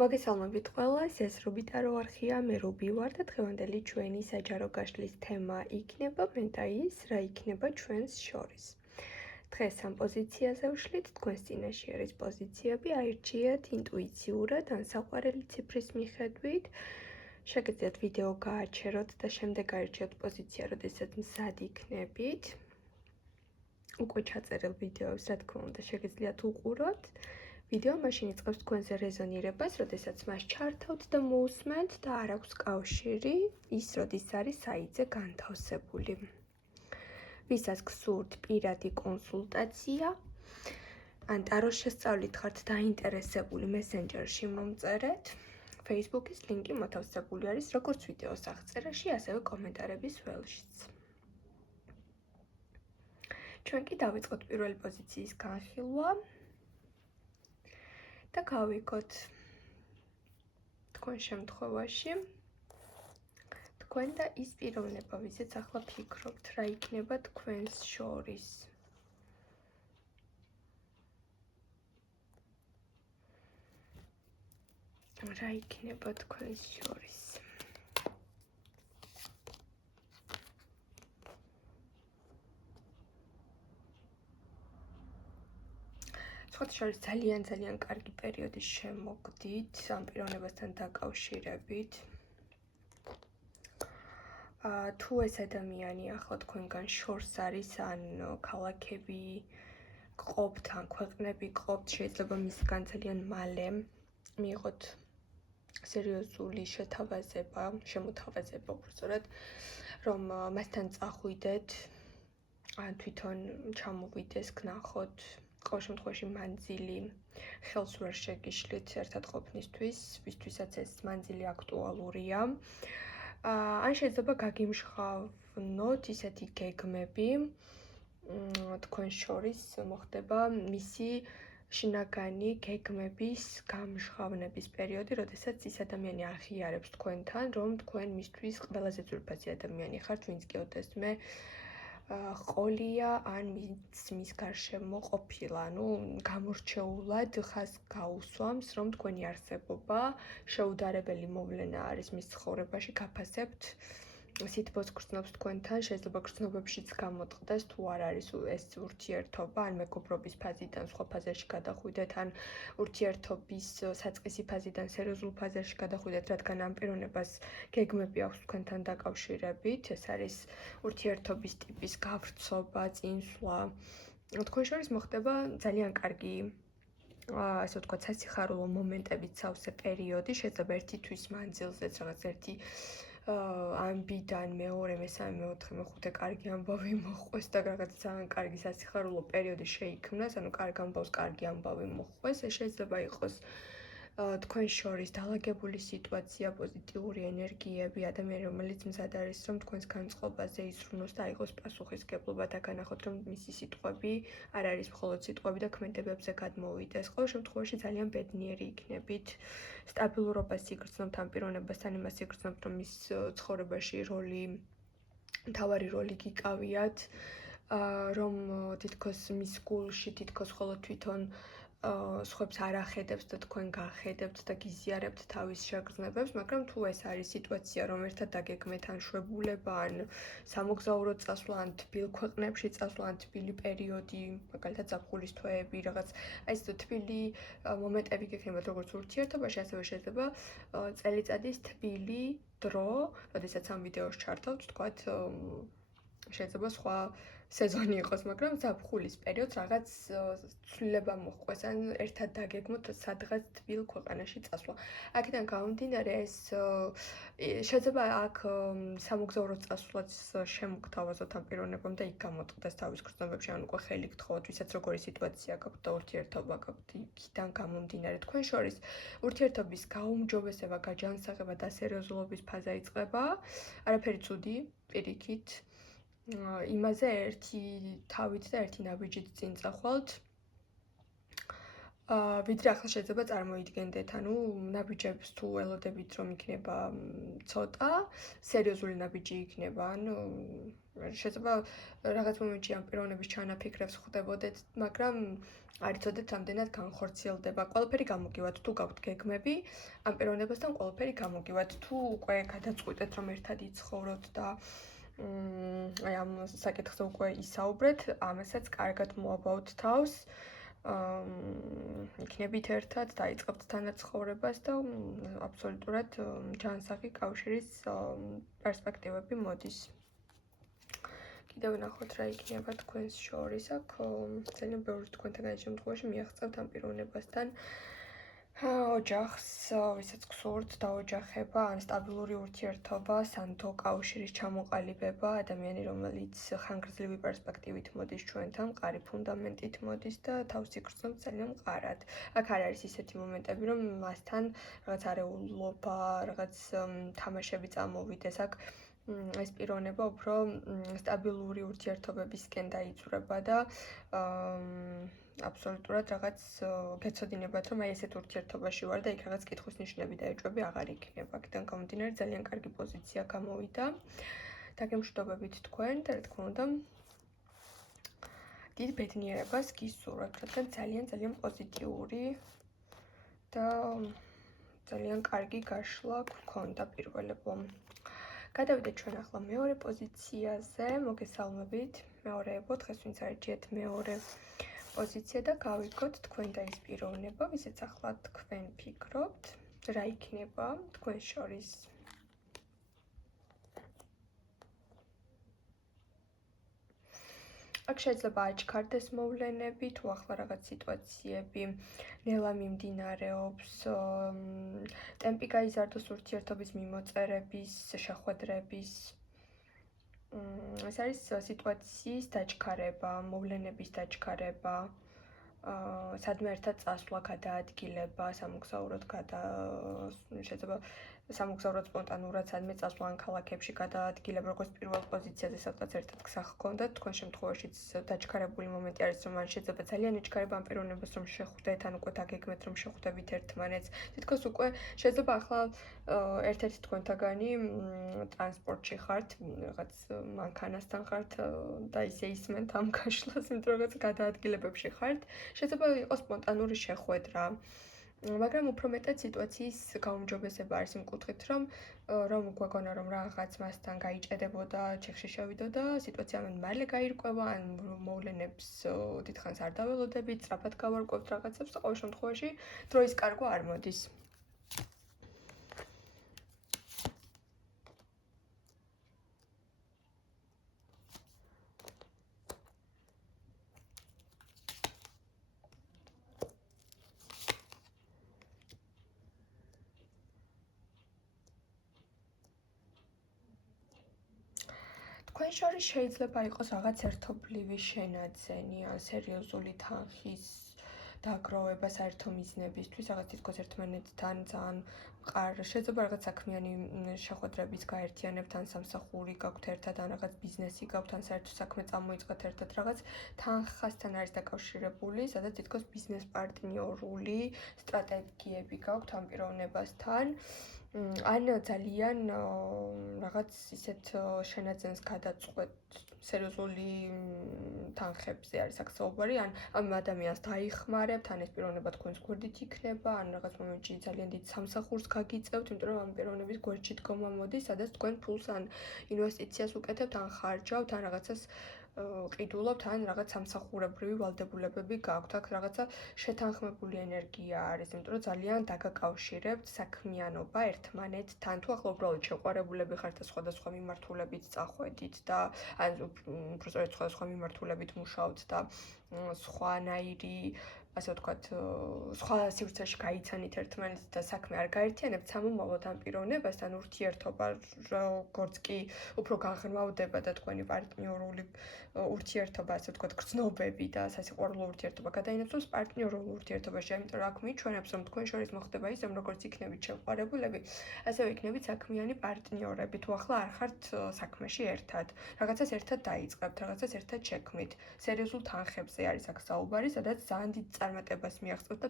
მოგესალმებით ყველას, ეს რუბიტარო არხია, მე რუბი ვარ და დღევანდელი ჩვენი საჯარო გაშლის თემა იქნება მე და ის, რა იქნება ჩვენს შორის. დღეს ამ პოზიციაზე ვშლით, თქვენს წინაშე არის პოზიციები, აირჩიეთ ინტუიციურად ან საყვარელი ციფრის მიხედვით. შეგიძლიათ ვიდეო გააჩეროთ და შემდეგ აირჩიოთ პოზიცია, როდესაც მზად იქნებით. უკვე ჩაწერილ ვიდეოებს, რა თქმა უნდა, შეგიძლიათ უყუროთ. ვიდეო მაშინ იწყებს თქვენზე რეზონირებას, როდესაც მას ჩართავთ და მოусმენთ და არ აქვს კავშირი ის, როდის არის საიტზე განთავსებული. ვისაც გსურთ პირადი კონსულტაცია, ან ტაროს შესწავლით ხართ დაინტერესებული მესენჯერში მომწერეთ. Facebook-ის ლინკი მოთავსებული არის როგორც ვიდეოს აღწერაში, ასევე კომენტარების ველშიც. ჩვენ კი დავიწყოთ პირველი პოზიციის განხილვა. და გავიგოთ თქვენ შემთხვევაში თქვენ და ის პიროვნება, ვისაც ახლა ფიქრობთ, რა იქნება თქვენს შორის. რა იქნება თქვენს შორის. სხვათა შორის ძალიან კარგი პერიოდი შემოგდით ამ პიროვნებასთან დაკავშირებით. თუ ეს ადამიანი ახლა თქვენგან შორს არის, ან ქალაქები გყოფთ, ან ქვეყნები გყოფთ, შეიძლება მისგან ძალიან მალე მიიღოთ სერიოზული შემოთავაზება, უბრალოდ, რომ მასთან წახვიდეთ, ან თვითონ ჩამოვიდეს, გნახოთ. ყოველ შემთხვევაში მანძილი ხელს ვერ შეგიშლით ერთად ყოფნისთვის, ვისთვისაც ეს მანძილი აქტუალურია. ან შეიძლება გაგიმჟღავნოთ ისეთი გეგმები, თქვენ შორის მოხდება მისი შინაგანი გეგმების გამჟღავნების პერიოდი, როდესაც ის ადამიანი აღიარებს თქვენთან, რომ თქვენ მისთვის ყველაზე ძვირფასი ადამიანი ხართ, ვინც კი ოდესმე ყოლია ან მის გარშემო ყოფილა, გამორჩეულად ხაზს გაუსვამს, რომ თქვენი არსებობა შეუდარებელი მოვლენა არის მის ცხოვრებაში, გაფასებთ სითბოს გრძნობს თქვენთან, შეიძლება გრძნობებშიც გამოწყდეს, თუ არ არის ეს ურთიერთობა, ან მეგობრობის ფაზიდან სხვა ფაზაში გადახვიდეთ, ან ურთიერთობის საწყისი ფაზიდან სერიოზულ ფაზაში გადახვიდეთ, რადგან ამ პიროვნებას გეგმები აქვს თქვენთან დაკავშირებით, ეს არის ურთიერთობის ტიპის გავრცობა, წინსვლა. თქვენ შორის მოხდება ძალიან კარგი, ასე ვთქვათ, სასიხარულო მომენტებით სავსე პერიოდი, შეიძლება ერთი თვის მანძილზეც რაღაც ერთი ამბიდან მეორე, მესამე, მეოთხე, მეხუთე კარგი ამბავი მოხდეს და რაღაც ძალიან კარგი სასიხარულო პერიოდი შეიქმნას, ანუ კარგ ამბავს კარგი ამბავი მოხდეს. ეს შეიძლება იყოს თქვენ შორის დაალაგებული სიტუაცია, პოზიტიური ენერგიები, ადამიანი, რომელიც მზად არის, რომ თქვენს განწყობაზე ისრუნოს და აიღოს პასუხისგებლობა და განახოთ, რომ მისი სიტყვები არ არის მხოლოდ სიტყვები და ქმედებებზე გადმოვიდეს. ყოველ შემთხვევაში ძალიან ბედნიერი იქნებით. სტაბილურობას იგრძნობთ ამ პიროვნებასთან, იმას იგრძნობთ, რომ მის ცხოვრებაში მთავარი როლი გიკავიათ, რომ თითქოს მის გულში თითქოს ხოლო თვითონ სხვებს არ ახედებს და თქვენ გაახედებთ და გიზიარებთ თავის შეგრძნებებს, მაგრამ თუ ეს არის სიტუაცია, რომ ერთად დაგეგმეთ ან შვებულება, ან სამოგზაურო წასვლა, ან თბილ ქვეყნებში წასვლა, ან თბილი პერიოდი, მაგალითად ზაფხულის თვეები, რაღაც ეს თბილი მომენტები გექნებათ როგორც ურთიერთობაში, ასევე შეიძლება წელიწადის თბილი დრო, როდესაც ამ ვიდეოს ჩართავთ, თქვათ, შეიძლება სხვა სეზონი იყოს, მაგრამ ზაფხულის პერიოდს რაღაც ცვლილება მოხდეს, ან ერთად დაგეგმოთ სადღაც თბილ ქვეყანაში წასვლა. აქედან გამომდინარე, ეს შეიძლება აქ სამოგზაურო წასვლაც შემოგთავაზოთ ამ პიროვნებამ და იქ გამოწყდეს თავის გრძნობებში, ან უკვე ხელი გთხოვოთ, ვისაც როგორი სიტუაცია გაქვთ და ურთიერთობა გაქვთ, იქიდან გამომდინარე. თქვენ შორის ურთიერთობის გაუმჯობესება, გაჯანსაღება და სერიოზულობის ფაზა იწყება, არაფერი ცუდი, პირიქით. იმაზე ერთი თავით და ერთი ნაბიჯით წინ წახვალთ. ვიდრე ახლა შეიძლება წარმოიდგენდეთ, ანუ ნაბიჯებს თუ ველოდებით რომ იქნება ცოტა, სერიოზული ნაბიჯი იქნება, ანუ შეიძლება რაღაც მომენტში ამ პიროვნების ჩანაფიქრებს ხვდებოდეთ, მაგრამ არ იცოდეთ რამდენად განხორციელდება. ყველაფერი გამოგივათ, თუ გაქვთ გეგმები, ამ პიროვნებასთან ყველაფერი გამოგივათ, თუ უკვე გადაწყვიტეთ რომ ერთად იცხოვროთ და აი ამ საკითხზე უკვე ისაუბრეთ, ამასაც კარგად მოაბავთ თავს. იქნებით ერთად, დაიწყებთ თანაცხოვრებას და აბსოლუტურად ჯანსაღი კავშირის პერსპექტივები მოდის. კიდევ ნახოთ რა იქნება თქვენს შორის, აქ ძალიან ბევრი თქვენთან გაიჭირ შემთხვევაში მიაღწევთ ამ პიროვნებასთან ოჯახს, ვისაც გსურთ დაოჯახება, ან სტაბილური ურთიერთობა, სანდო კავშირის ჩამოყალიბება, ადამიანი, რომელიც ხანგრძლივი პერსპექტივით მოდის ჩვენთან, მყარი ფუნდამენტით მოდის და თავს იგრძნობს ძალიან მყარად. აქ არ არის ისეთი მომენტები, რომ მასთან რაღაც არეულობა, რაღაც თამაშები წამოვიდეს. აქ ეს პიროვნება უფრო სტაბილური ურთიერთობებისკენ დაიწურება და აბსოლუტურად რაღაც გეცოდინებათ, რომ აი ესეთ ურთიერთობაში ვარ და იქ რაღაც კითხვის ნიშნები და ეჭვები აღარ იქნება. აქედან გამომდინარე ძალიან კარგი პოზიცია გამოვიდა. დაგემშვიდობებით თქვენ და რა თქმა უნდა დიდ ბედნიერებას გისურვებთ, რადგან ძალიან პოზიტიური და ძალიან კარგი გაშლა გქონდა პირველებო. გადავიდეთ ჩვენ ახლა მეორე პოზიციაზე, მოგესალმებით. მეორეებო, დღეს ვინც არჩიეთ მეორე პოზიცია და გავიგოთ თქვენ და ის პიროვნება, ვისაც ახლა თქვენ ფიქრობთ, რა იქნება თქვენ შორის. აქ შეიძლება აჩქარდეს მოვლენები, თუ ახლა რაღაც სიტუაციები ნელა მიმდინარეობს, ტემპი გაიზარდოს ურთიერთობის მიმოწერების, შეხვედრების. ეს არის სიტუაციის დაჩქარება, მოვლენების დაჩქარება, სადმე ერთად წასვლა, გადაადგილება, სამოგზაუროდ შეიძლება სამოგზაუროდ სპონტანურად სადმე წასვლა ან ქალაქებში გადაადგილება, როგორც პირველ პოზიციაზე, სადაც ერთად გზა ჰქონდათ, თქვენ შემთხვევაშიც დაჩქარებული მომენტი არის, რომ ან შეიძლება ძალიან იჩქარება ამ პიროვნებას, რომ შეხვდეთ, ან უკვე დაგეგმეთ, რომ შეხვდებით ერთმანეთს. თითქოს უკვე შეიძლება ახლა ერთ-ერთი თქვენთაგანი ტრანსპორტში ხართ, რაღაც მანქანასთან ხართ და ისე ისმენთ ამ გაშლას, იმიტომ რომ რაღაც გადაადგილებებში ხართ. შეიძლება იყოს სპონტანური შეხვედრა. მაგრამ უფრო მეტად სიტუაციის გაუმჯობესება არის იმ კუთხით, რომ გვეგონა რომ რაღაც მასთან გაიჭედებოდა, ჩიხში შევიდოდა, სიტუაცია ამან მალე გაირკვევა, ან მოვლენებს დიდხანს არ დაველოდებით, სწრაფად გავარკვევთ რაღაცებს და ყოველ შემთხვევაში დროის კარგვა არ მოდის. თქვენ შორის შეიძლება იყოს რაღაც ერთობლივი შენაძენი ან სერიოზული თანხის დაგროვება საერთო მიზნებისთვის, რაღაც თითქოს ერთმანეთთან ძალიან მყარ, შეიძლება რაღაც საქმიანი შეხვედრების გაერთიანებთ, ან სამსახური გაქვთ ერთად, ან რაღაც ბიზნესი გაქვთ, ან საერთო საქმე წამოიწყეთ ერთად, რაღაც თანხასთან არის დაკავშირებული, სადაც თითქოს ბიზნეს პარტნიორული სტრატეგიები გაქვთ ამ პიროვნებასთან. ან ძალიან რაღაც ისეთ შენაძენს გადაწყვეტ სერიოზული თანხებზე არის აქ საუბარი, ან ამ ადამიანს დაიხმარებთ, ან ეს პიროვნება თქვენს გვერდით იქნება, ან რაღაც მომენტში ძალიან დიდ სამსახურს გაგიწევთ, იმიტომ რომ ამ პიროვნების გვერდში დგომა მოდის, სადაც თქვენ ფულს ან ინვესტიციას უკეთებთ, ან ხარჯავთ, ან რაღაცას ყიდულობთ, ან რაღაც სამსახურებრივი ვალდებულებები გაქვთ. აქ რაღაცა შეთანხმებული ენერგია არის, იმიტომ რომ ძალიან დაგაკავშირებთ საქმიანობა ერთმანეთთან. თუ ახლა უბრალოდ შეყვარებულები ხართ და სხვადასხვა მიმართულებით წახვედით და ან უბრალოდ სხვადასხვა მიმართულებით მუშაობთ და სხვანაირი, ასე ვთქვათ, სხვა სივრცეში გაიცანით ერთმანეთს და საქმე არ გაერთიანებთ, სამომავლოდ ამ პიროვნებასთან ურთიერთობა როგორც კი უფრო გაღრმავდება და თქვენი პარტნიორული ურთიერთობა, ასე ვთქვათ, გრძნობები და სასიყვარულო ურთიერთობა გადაინაცვლოს პარტნიორულ ურთიერთობაში, ამიტომ რომ აქ მიჩვენებს, რომ თქვენ შორის მოხდება ის, რომ როგორც იქნებით შეყვარებულები, ასევე იქნებით საქმიანი პარტნიორები. თუ ახლა არ ხართ საქმეში ერთად, რაღაცას ერთად დაიწყებთ, რაღაცას ერთად შექმნით. სერიოზულ თანხებზე არის აქ საუბარი, სადაც ძალიან დიდ წარმატებას მიაღწევთ და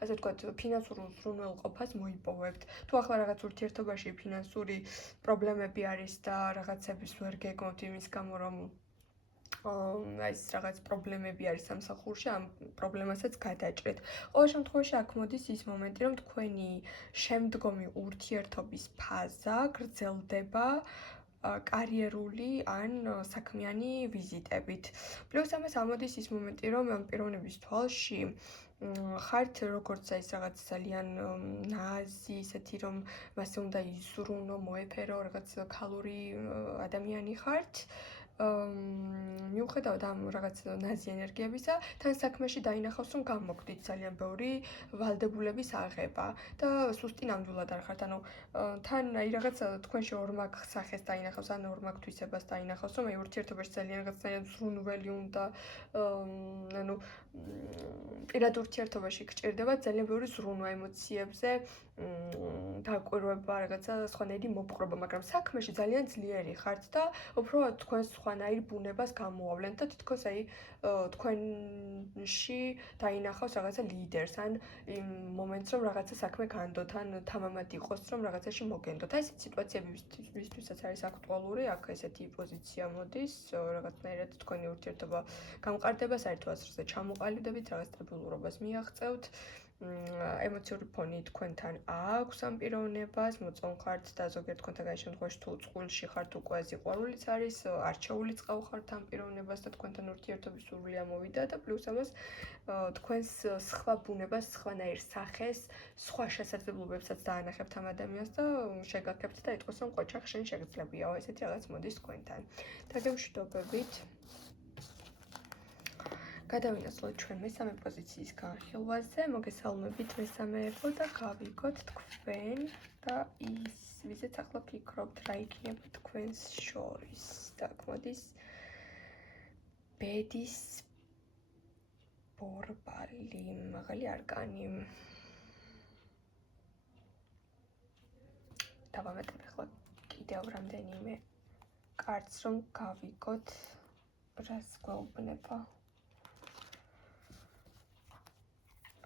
ასე ვთქვათ, ფინანსურ უზრუნველყოფას მოიპოვებთ. თუ ახლა რაღაც ურთიერთობაში ფინანსური პრობლემები არის და რაღაცების ვერ გეგმოთ იმის გამო, რომ ეს რაღაც პრობლემები არის სამსახურში, ამ პრობლემასაც გადაჭრეთ. ყოველ შემთხვევაში აქ მოდის ის მომენტი, რომ თქვენი შემდგომი ურთიერთობის ფაზა გრძელდება კარიერული ან საქმიანი ვიზიტებით. პლუს ამას ამოდის ის მომენტი, რომ ამ პიროვნების თვალში ხართ როგორც ეს რაღაც ძალიან ნაზი, ისეთი რომ მასე უნდა იზრუნო, მოეფერო, რაღაც ქალური ადამიანი ხართ. მიუხედავად ამ რაღაც ნაზი ენერგიებისა, თან საქმეში დაინახავს, რომ გამოგდით ძალიან ბევრი ვალდებულების აღება და სუსტი ნამდვილად არ ხართ. ანუ თან აი რაღაც თქვენში ორმაგ სახეს დაინახავს, ან ორმაგ თვისებას დაინახავს, რომ აი ურთიერთობაში ძალიან რაღაცნაირად ზრუნველი უნდა, ანუ პირად ურთიერთობაში გჭირდება ძალიან ბევრი ზრუნვა ემოციებზე, დაკვირვება, რაღაცა სხვანაირი მოპყრობა, მაგრამ საქმეში ძალიან ძლიერი ხართ და უფრო თქვენ სხვანაირ ბუნებას გამოავლენთ და თითქოს აი თქვენში დაინახავს რაღაცა ლიდერს ან იმ მომენტს, რომ რაღაცა საქმე განდოთ ან თამამად იყოს, რომ რაღაცაში მოგენდოთ. აი ესეთი სიტუაციები ვისთვისაც არის აქტუალური, აქ ესეთი პოზიცია მოდის, რაღაცნაირად თქვენი ურთიერთობა გამყარდება, საერთო აზრზე ჩამოყალიბდებით, რაღაც სტაბილურობას მიაღწევთ. ემოციური ფონი თქვენთან აქვს ამ პიროვნებას, მოწონხართ და ზოგიერთ თქვენთაგან შემთხვევაში თუ წყვილში ხართ უკვე სიყვარულიც არის, არჩეული წყავხართ ამ პიროვნებას და თქვენთან ურთიერთობის სურვილი ამოვიდა და პლუს ამას თქვენს სხვა ბუნებას, სხვანაირ სახეს, სხვა შესაძლებლობებსაც დაანახებთ ამ ადამიანს და შეგაქებთ და იტყვის, რომ ყოჩახ შენ შეგძლებიაო, ესეთი რაღაც მოდის თქვენთან. დაგემშვიდობებით. გადავინაცვლოთ ჩვენ მესამე პოზიციის განხილვაზე, მოგესალმებით მესამეებო და გავიგოთ თქვენ და ის, ვიზეც ახლა ფიქრობთ, რა იქნება თქვენს შორის. და აქ მოდის ბედის ბორბალი, მაღალი არკანი. დავამატებ ახლა კიდევ რამდენიმე კარტს, რომ გავიგოთ, რას გვეუბნება.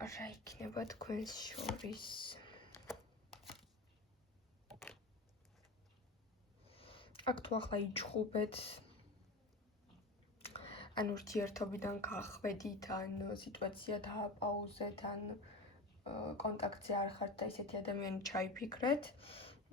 რა იქნება თქვენს შორის. აქ თუ ახლა იჩხუბეთ, ან ურთიერთობიდან გახვედით, ან სიტუაცია დააპაუზეთ, ან კონტაქტზე არ ხართ და ისეთი ადამიანი ჩაიფიქრეთ.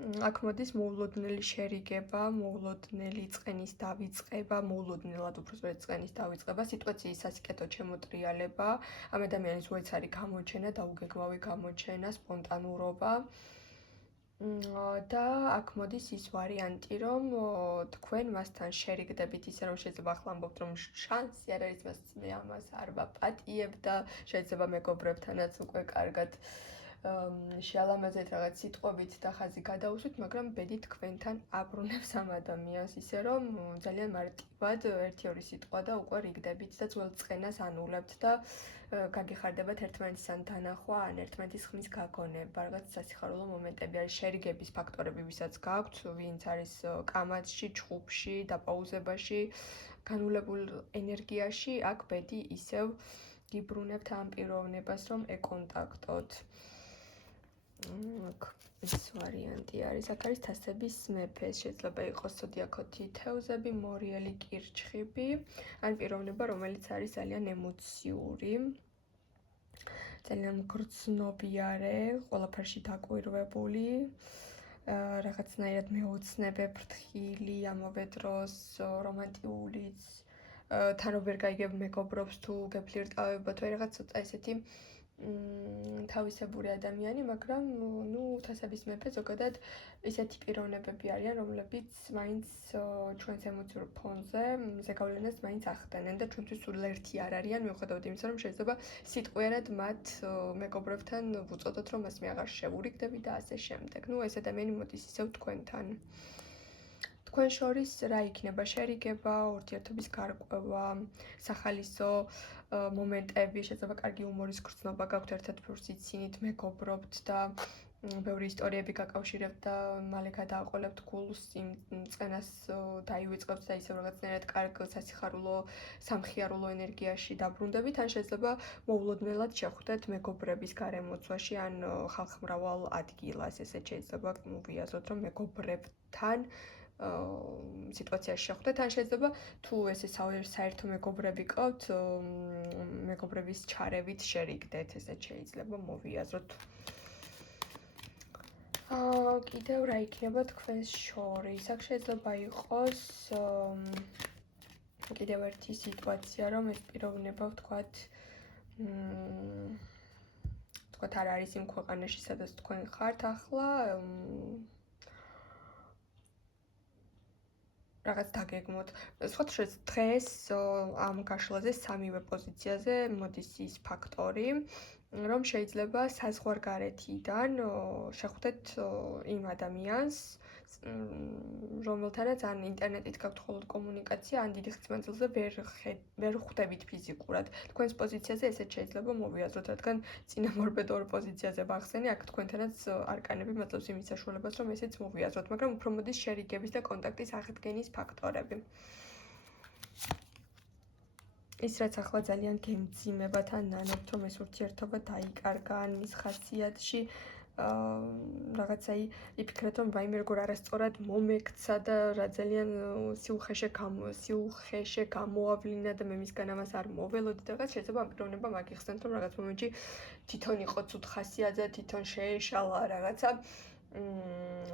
აქ მოდის მოულოდნელი შერიგება, მოულოდნელი წყენის დავიწყება, მოულოდნელად უბრალოდ წყენის დავიწყება, სიტუაციის სასიკეთო შემოტრიალება, ამ ადამიანის უეცარი გამოჩენა, დაუგეგმავი გამოჩენა, სპონტანურობა. და აქ მოდის ის ვარიანტი, რომ თქვენ მასთან შერიგდებით ისე, რომ შეიძლება ახლა ამბობთ, რომ შანსი არ არის მას, მე ამას არ ვაპატიებ და შეიძლება მეგობრებთანაც უკვე კარგად შეალამაზეთ რაღაც სიტყვებით და ხაზი გადაუსვით, მაგრამ ბედი თქვენთან აბრუნებს ამ ადამიანს, ისე რომ ძალიან მარტივად ერთი-ორი სიტყვა და უკვე რიგდებით და ძველ წყენას ანულებთ და გაგიხარდებათ ერთმანეთისგან დანახვა, ან ერთმანეთის ხმის გაგონება, რაღაც სასიხარულო მომენტები არის, შერიგების ფაქტორები, ვისაც გაქვთ, ვინც არის კამათში, ჩხუბში, დაპაუზებაში, განულებულ ენერგიაში, აქ ბედი ისევ გიბრუნებთ ამ პიროვნებას, რომ ეკონტაქტოთ. ეს ვარიანტი არის, აქ არის თასების მეფე, შეიძლება იყოს ზოდიაქოთი თევზები, მორიელი კირჩხიბი, ან პიროვნება, რომელიც არის ძალიან ემოციური, ძალიან გრძნობიარე, ყველაფერში დაკვირვებული, რაღაცნაირად მეოცნებე, ფრთხილი, ამავე დროს რომანტიულიც, თან ვერ გაიგებ მეგობრობს თუ გეფლირტავებათ, თუ რაღაც ცოტა ესეთი თავისებური ადამიანი, მაგრამ თასების მეფე ზოგადად ისეთი პიროვნებები არიან, რომლებიც მაინც ჩვენს ემოციურ ფონზე ზეგავლენას მაინც ახდენენ და ჩვენთვის სულ ერთი არ არიან, მიუხედავად იმისა, რომ შეიძლება სიტყვიერად მათ მეგობრებთან ვუწოდოთ, რომ მას მე აღარ შევურიგდები და ასე შემდეგ. ეს ადამიანი მოდის ისევ თქვენთან. თქვენ შორის რა იქნება? შერიგება, ურთიერთობის გარკვევა, სახალისო მომენტები, შეიძლება კარგი უმორის გრძნობა გაქვთ, ერთად ფურს იცინით, მეგობრობთ და ბევრი ისტორიები გაკავშირებთ და მალე გადააყოლებთ გულს იმ წენას დაივიწყებთ და ისევ რაღაცნაირად კარგ სასიხარულო, სამხიარულო ენერგიაში დაბრუნდებით, ან შეიძლება მოულოდნელად შეხვდეთ მეგობრების გარემოცვაში, ან ხალხმრავალ ადგილას, ესეც შეიძლება მოვიაზროთ, რომ მეგობრებთან სიტუაციაში შეხვდეთ, ან შეიძლება თუ ესე საერთო მეგობრები გყავთ, მეგობრების ჩარევით შერიგდეთ, ესეც შეიძლება მოვიაზროთ. კიდევ რა იქნება თქვენს შორის? აქ შეიძლება იყოს კიდევ ერთი სიტუაცია, რომ ეს პიროვნება ვთქვათ, არ არის იმ ქვეყანაში, სადაც თქვენ ხართ ახლა, რაღაც დაგეგმოთ. სხვათა შორის დღეს ამ გაშლაზე სამივე პოზიციაზე მოდის ის ფაქტორი, რომ შეიძლება საზღვარგარეთიდან შეხვდეთ იმ ადამიანს, რომელთანაც ან ინტერნეტით გაქვთ მხოლოდ კომუნიკაცია, ან დიდი ხნის მანძილზე ვერ ხვდებით ფიზიკურად. თქვენს პოზიციაზე ესეც შეიძლება მოვიაზროთ, რადგან წინამორბედო ორ პოზიციაზე ვახსენე, აქ თქვენთანაც არკანები მაძლევს იმის საშუალებას, რომ ესეც მოვიაზროთ, მაგრამ უფრო მოდის შერიგების და კონტაქტის აღდგენის ფაქტორები. ის რაც ახლა ძალიან გემძიმება თან ნანობთ, რომ ეს ურთიერთობა დაიკარგა, ან მის ხასიათში რაღაცა იფიქრეთ, რომ ვაიმე როგორ არასწორად მომექცა და რა ძალიან სიუხეშე გამოავლინა და მე მისგან ამას არ მოველოდი და რაღაც შეიძლება ამ პიროვნებამ აგიხსენთ, რომ რაღაც მომენტში თვითონ იყო ცუდ ხასიათზე, თვითონ შეეშალა რაღაცა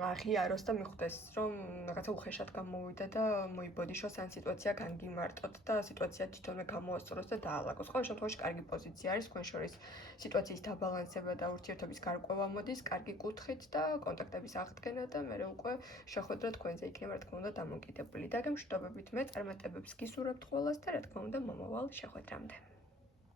აღიაროს და მიხვდეს, რომ რაღაცა უხეშად გამოვიდა და მოიბოდიშოს ან სიტუაცია განგიმარტოთ და სიტუაცია თვითონვე გამოასწოროს და დაალაგოს. ყოველ შემთხვევაში კარგი პოზიცია არის თქვენ შორის სიტუაციის დაბალანსება და ურთიერთობის გარკვევა მოდის, კარგი კუთხით და კონტაქტების აღდგენა და მე უკვე შეხვედრა თქვენზე იქნება, რა თქმა უნდა, დამოკიდებული. დაგემშვიდობებით, მე წარმატებებს გისურვებთ ყველას და რა თქმა უნდა, მომავალ შეხვედრამდე.